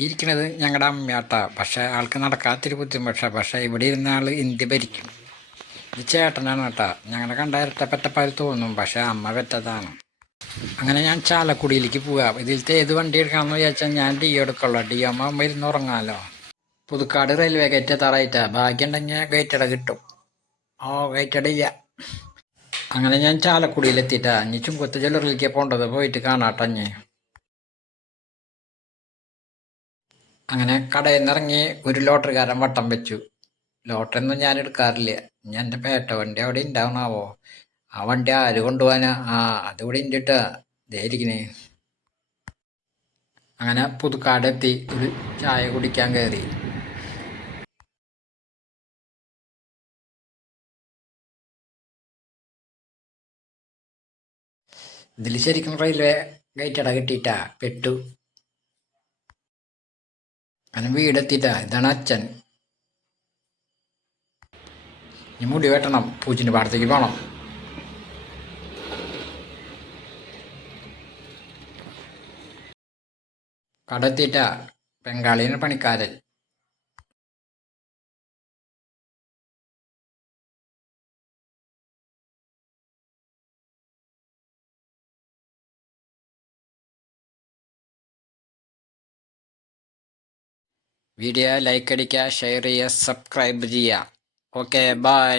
ഇരിക്കണത് ഞങ്ങളുടെ അമ്മയാട്ടാ. പക്ഷേ ആൾക്ക് നടക്കാത്തൊരു ബുദ്ധിമുട്ടാ. പക്ഷേ ഇവിടെ ഇരുന്ന ആൾ ഇന്ത്യ ഭരിക്കും. ഇത് ചേട്ടനാണ് കേട്ടാ. ഞങ്ങളെ കണ്ട ഇരട്ടപ്പെട്ടപ്പാൽ തോന്നും, പക്ഷേ അമ്മ പെറ്റതാണ്. അങ്ങനെ ഞാൻ ചാലക്കുടിയിലേക്ക് പോവാം. ഇതിലത്തെ ഏത് വണ്ടി എടുക്കാമെന്ന് വിചാരിച്ചാൽ ഞാൻ ഡി എടുക്കുള്ളൂ. ഡി ആകുമ്പോൾ ഇരുന്ന് ഉറങ്ങാമല്ലോ. പുതുക്കാട് റെയിൽവേ ഗേറ്റ് എത്താറായിട്ടാ. ഭാഗ്യമുണ്ടെങ്കിൽ ഗേറ്റട കിട്ടും. ഗേറ്റട ഇല്ല. അങ്ങനെ ഞാൻ ചാലക്കുടിയിലെത്തിയിട്ടാ. ഇനി ചുങ്കത്ത് ജ്വല്ലറിയിലേക്ക് പോകേണ്ടത്, പോയിട്ട് കാണാട്ടഞ്ഞ്. അങ്ങനെ കടയിൽ നിന്ന് ഇറങ്ങി ഒരു ലോട്ടറിക്കാരൻ വട്ടം വെച്ചു. ലോട്ടറി ഒന്നും ഞാൻ എടുക്കാറില്ല. ഞാൻ എൻ്റെ പേട്ട വണ്ടി അവിടെ ഉണ്ടാവണാവോ? ആ വണ്ടി ആര് കൊണ്ടുപോകാനാ? അതിവിടെ ഇണ്ടിട്ടാ, ഇതേരിക്കണേ. അങ്ങനെ പുതുക്കാട് എത്തി ഒരു ചായ കുടിക്കാൻ കയറി. ഇതിൽ ശരിക്കും റെയിൽവേ ഗേറ്റ് അട കിട്ടിയിട്ടാ, പെട്ടു. അങ്ങനെ വീടെത്തിയിട്ടാ. ഇതാണ് അച്ഛൻ. ഇനി മുടി വെട്ടണം, പൂച്ചിൻ്റെ പാടത്തേക്ക് പോകണം. കട എത്തിയിട്ടാ. ബംഗാളിന് പണിക്കാരൻ. വീഡിയോ ലൈക്ക് അടിക്കുക, ഷെയർ ചെയ്യുക, സബ്സ്ക്രൈബ് ചെയ്യുക. Okay, by.